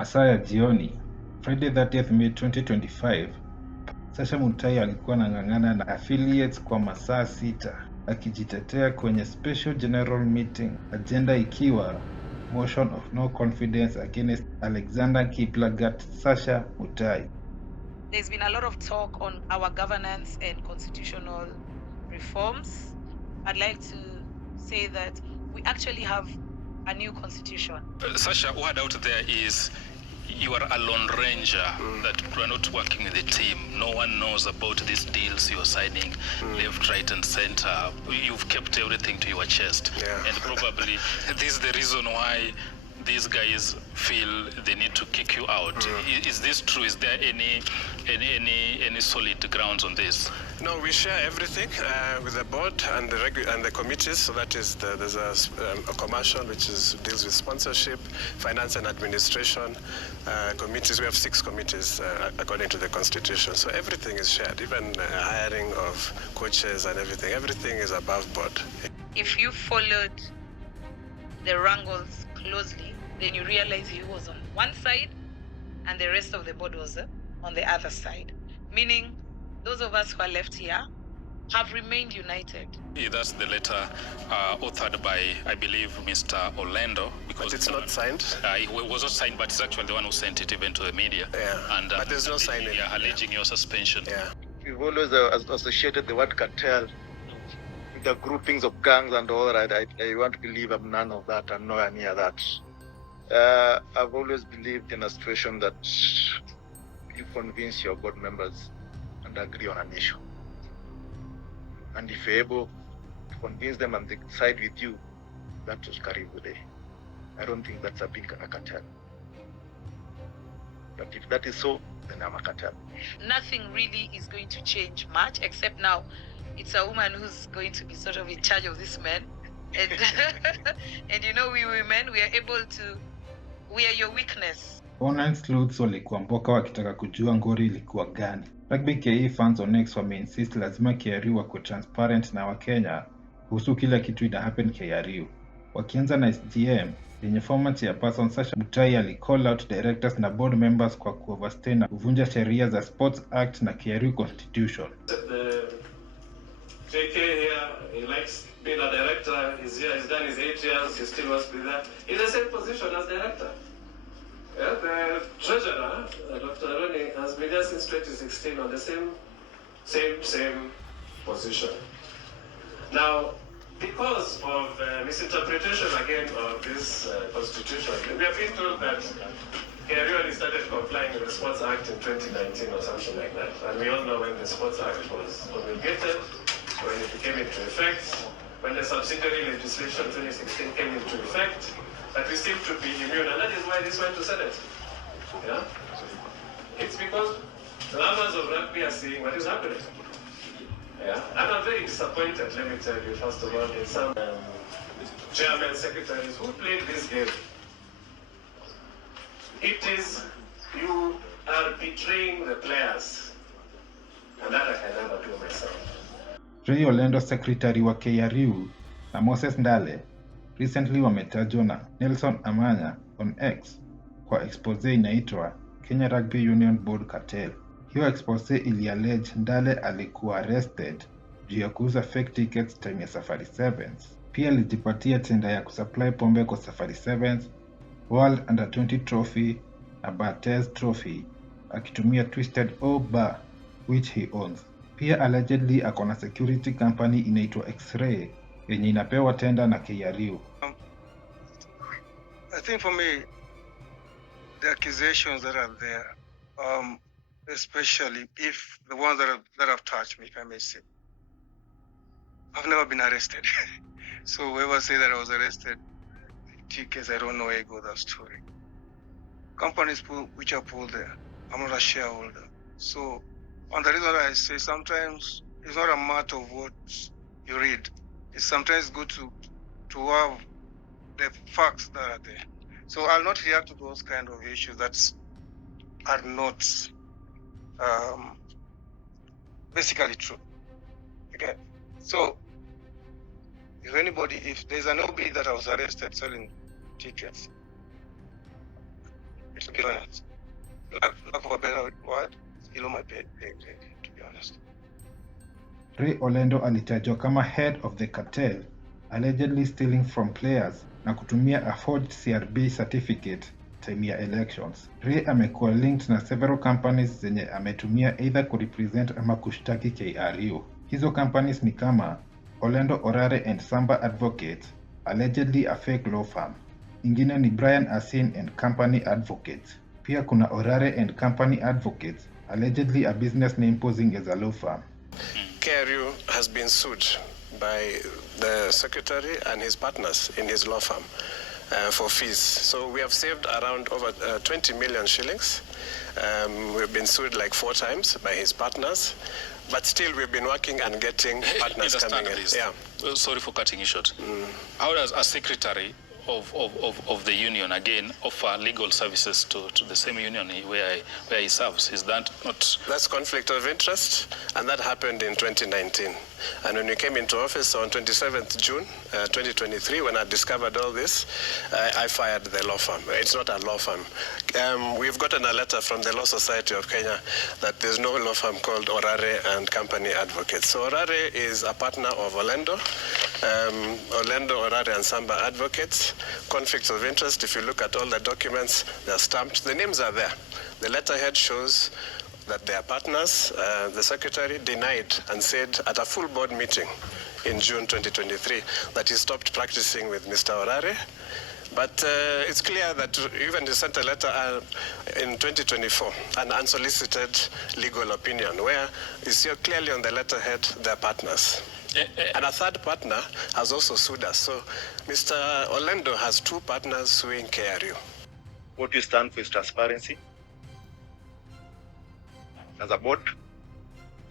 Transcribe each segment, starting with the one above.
Masaa ya jioni, Friday 30th May 2025, Sasha Mutai alikuwa anang'ang'ana na affiliates kwa masaa 6 akijitetea kwenye special general meeting, agenda ikiwa motion of no confidence against Alexander Kiplagat Sasha Mutai. There's been a lot of talk on our governance and constitutional reforms. I'd like to say that we actually have a new constitution. Sasha, what out there is you are a lone ranger, that you are not working with the team. No one knows about these deals you're signing left, right, and center. You've kept everything to your chest. Yeah. And probably this is the reason why these guys feel they need to kick you out. Is this true? Is there any solid grounds on this? No, we share everything with the board and the committees. So that is there's a commercial which deals with sponsorship, finance and administration committees. We have 6 committees according to the constitution. So everything is shared, even hiring of coaches and everything. Everything is above board. If you followed the wrangles closely, then you realize he was on one side and the rest of the board was on the other side. Meaning, those of us who are left here have remained united. That's the letter authored by, I believe, Mr. Orlando. Because but it's not signed? It was not signed, but it's actually the one who sent it even to the media. Yeah, and, but there's no signing. Yeah, alleging your suspension. Yeah. We've always associated the word cartel with the groupings of gangs and all that. I want to believe I'm none of that. I'm nowhere near that. I've always believed in a situation that you convince your board members and agree on an issue. And if you're able to convince them and they side with you, that was Karibu Day. I don't think that's a cartel. But if that is so, then I'm a cartel. Nothing really is going to change much, except now it's a woman who's going to be sort of in charge of this man. And, and you know, we women, we are able to, we are your weakness. Online sleuths walikuwa mboka wakitaka kujua ngori ilikuwa gani. Rugby KE fans on X wameinsist lazima KRU wako transparent na Wakenya kuhusu kila kitu ina happen KRU. Wakianza na SGM, yenye former chairperson Sasha Mutai alicall out directors na board members kwa kuoverstay na kuvunja sheria za Sports Act na KRU Constitution. The JK here, he likes being a director, he's here, he's done his 8 years, he still wants to be there. He's the same position as director. Yeah, the treasurer, Dr. Aroni, has been there since 2016 on the same position. Now, because of misinterpretation again of this constitution, we have been told that KRU only started complying with the Sports Act in 2019 or something like that. And we all know when the Sports Act was promulgated, when it came into effect, when the subsidiary legislation 2016 came into effect, that we seem to be immune, and that is why this went to Senate. Yeah? It's because the lovers of rugby are seeing what is happening. Yeah? And I'm very disappointed, let me tell you, first of all, in some chairman secretaries who played this game. It is, you are betraying the players, and that I can never do myself. Ray Orlando secretary wa KRU na Moses Ndale recently wametajwa na Nelson Amanya on X kwa expose inaitwa Kenya Rugby Union Board Cartel. Hiyo expose iliallege Ndale alikuwa arrested juu ya kuuza fake tickets time ya Safari Sevens. Pia alijipatia tenda ya kusupply pombe kwa Safari Sevens, World Under 20 Trophy na Bartes Trophy akitumia Twisted O Bar which he owns. Pia allegedly akona security company inaitwa X-Ray yenye inapewa tenda na KRU. I think for me, the accusations that are there, especially if the ones that have touched me, if I may say, I've never been arrested. So whoever say that I was arrested, TKs, I don't know where you go that story. Companies which are pulled there, I'm not a shareholder. So, and the reason I say sometimes it's not a matter of what you read. It's sometimes good to have the facts that are there. So I'll not react to those kind of issues that are not basically true. Okay. So if there's an OB that I was arrested selling tickets, It's below that. Lack of a better word, it's below my pay grade, to be honest. Ray Orlando alitajwa kama head of the cartel, allegedly stealing from players na kutumia a forged CRB certificate time ya elections. Ray amekuwa linked na several companies zenye ametumia either kurepresent ama kushtaki KRU. Hizo companies ni kama Orlando Orare and Samba Advocates, allegedly a fake law firm. Ingine ni Brian Asin and Company Advocates. Pia kuna Orare and Company Advocates, allegedly a business name posing as a law firm. KRU has been sued by the secretary and his partners in his law firm for fees. So we have saved around over 20 million shillings. We've been sued like 4 times by his partners, but still we've been working and getting partners coming in. This. Yeah. Well, sorry for cutting you short. How does a secretary of the union again offer legal services to the same union where he serves? Is that not? That's conflict of interest, and that happened in 2019. And when we came into office on 27th June 2023, when I discovered all this, I fired the law firm. It's not a law firm. We've gotten a letter from the Law Society of Kenya that there's no law firm called Orare and Company Advocates. So Orare is a partner of Orlando. Orlando, Orare and Samba Advocates. Conflicts of interest, if you look at all the documents, they're stamped. The names are there. The letterhead shows that they are partners. The secretary denied and said at a full board meeting in June 2023 that he stopped practicing with Mr. Orare. But it's clear that even he sent a letter in 2024, an unsolicited legal opinion, where you see clearly on the letterhead they're partners. And a third partner has also sued us. So Mr. Orlando has 2 partners suing KRU. What we stand for is transparency as a board.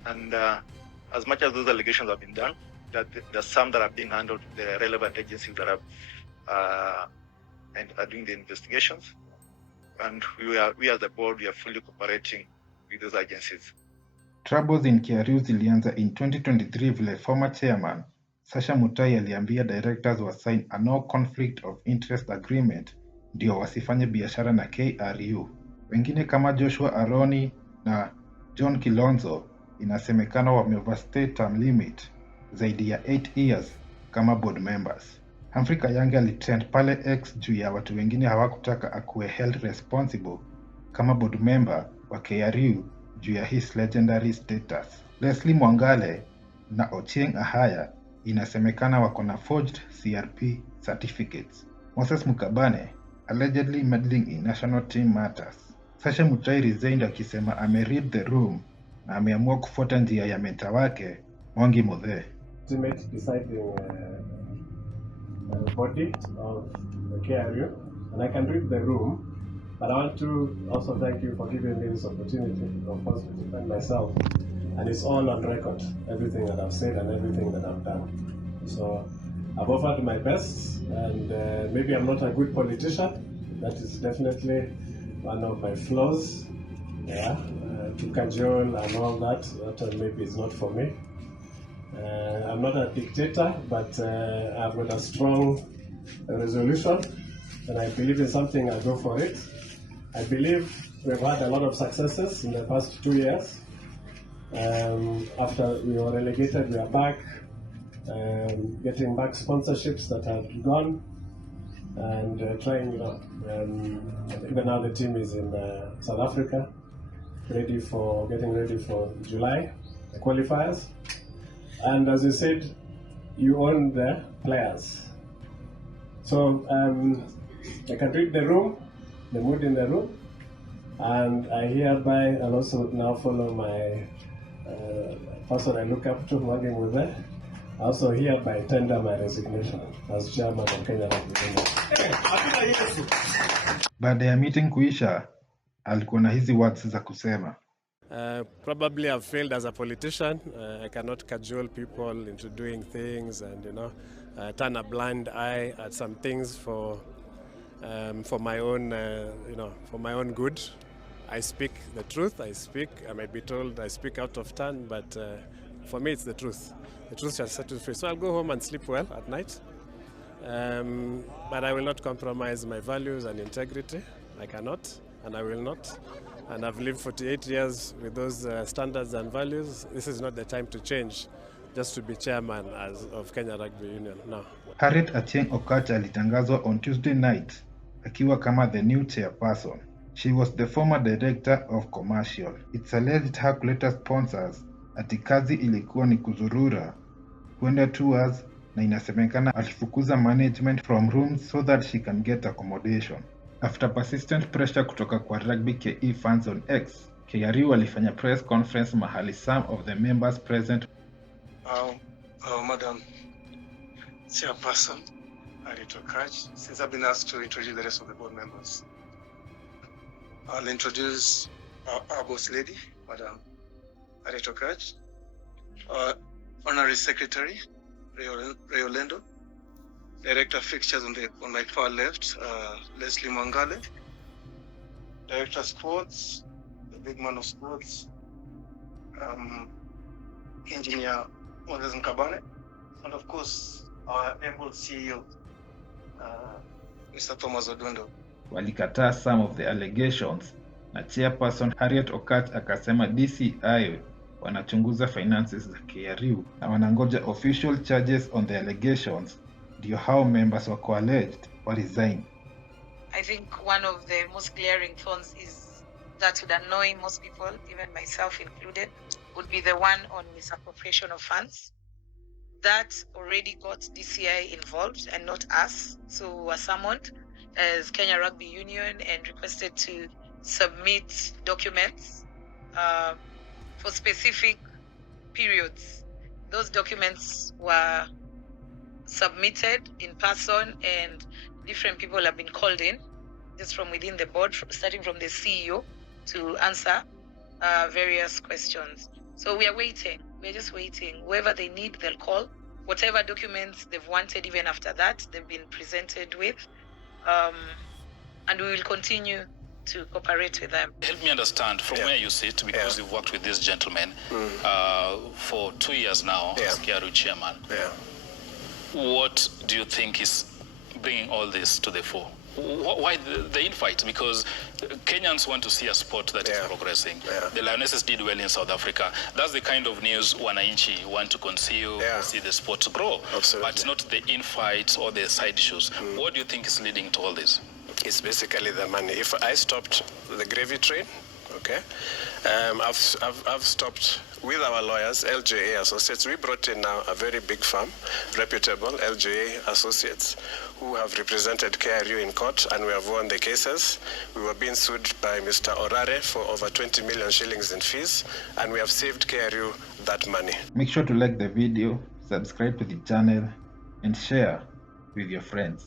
And as much as those allegations have been done, that there's some that are being handled, the relevant agencies that have and are doing the investigations. And we as the board, we are fully cooperating with those agencies. Troubles in KRU zilianza in 2023 vile former chairman Sasha Mutai aliambia directors wa sign a no conflict of interest agreement ndio wasifanye biashara na KRU. Wengine kama Joshua Aroni na John Kilonzo inasemekana wameoverstay term limit zaidi ya 8 years kama board members. Humphrey Kayange alitrend pale X juu ya watu wengine hawakutaka akuwe held responsible kama board member wa KRU juu ya his legendary status. Leslie Mwangale na Ochieng Ahaya inasemekana wako na forged CRP certificates. Moses Mukabane allegedly meddling in national team matters. Sasha Mutai resigned akisema ameread the room na ameamua kufuata njia ya mentor wake Mwangi Muthee. Ultimate deciding body of the KRU, and I can read the room. But I want to also thank you for giving me this opportunity, of course, to defend myself. And it's all on record, everything that I've said and everything that I've done. So I've offered my best, and maybe I'm not a good politician. That is definitely one of my flaws. Yeah, to cajole and all that, that maybe is not for me. I'm not a dictator, but I've got a strong resolution, and I believe in something, I go for it. I believe we've had a lot of successes in the past 2 years. After we were relegated, we are back, getting back sponsorships that had gone, and trying, even now the team is in South Africa, getting ready for July, the qualifiers. And as you said, you own the players. So I can read the room, the mood in the room, and I hereby and also now follow my person I look up to, working with her. I also hereby tender my resignation as chairman of Kenya Rugby Union. Baada ya meeting kuisha, alikuwa na hizi words za kusema. Probably I've failed as a politician. I cannot cajole people into doing things and turn a blind eye at some things for my own for my own good. I speak the truth. I might be told I speak out of turn, but for me it's the truth. The truth shall set you free. So I'll go home and sleep well at night. But I will not compromise my values and integrity. I cannot. and I will not. And I've lived 48 years with those standards and values. This is not the time to change, just to be chairman of Kenya Rugby Union now. Harriet Achieng' Okatch alitangazwa on Tuesday night akiwa kama the new chairperson. She was the former director of commercial. It's alleged her kuleta sponsors ati kazi ilikuwa ni kuzurura, kwenda tours, na inasemekana alifukuza management from rooms so that she can get accommodation. After persistent pressure kutoka kwa Rugby KE fans on X, KRU walifanya press conference mahali some of the members present. Madam Chairperson, Harriet Okatch, since I've been asked to introduce the rest of the board members, I'll introduce our boss lady, Madam Harriet Okatch, Honorary Secretary, Rayolendo, Director Fixtures on my far left, Leslie Mangale, Director Sports, the big man of sports, Engineer Moses Mkabane, and of course our able CEO, Mr. Thomas Odundo. Walikataa some of the allegations, na chairperson Harriet Okatch akasema DCI wanachunguza finances za KRU na wanangoja official charges on the allegations ndio hao members wako alleged wa resign. I think one of the most glaring thorns is that would annoy most people, even myself included, would be the one on misappropriation of funds. That already got DCI involved and not us. So we were summoned as Kenya Rugby Union and requested to submit documents for specific periods. Those documents were submitted in person, and different people have been called in just from within the board, starting from the CEO, to answer various questions. So we are waiting. We're just waiting. Whoever they need, they'll call. Whatever documents they've wanted, even after that, they've been presented with. And we will continue to cooperate with them. Help me understand from where you sit, because you've worked with these gentlemen for 2 years now as KRU chairman. What do you think is bringing all this to the fore? Why the infight? Because Kenyans want to see a sport that is progressing. The Lionesses did well in South Africa. That's the kind of news wananchi want to conceal, see the sport grow. Absolutely. But not the infights or the side issues. What do you think is leading to all this? It's basically the money. If I stopped the gravy train, okay, I've stopped with our lawyers, LJA Associates. We brought in now a very big firm, reputable LJA Associates, who have represented KRU in court, and we have won the cases. We were being sued by Mr. Orare for over 20 million shillings in fees, and we have saved KRU that money. Make sure to like the video, subscribe to the channel, and share with your friends.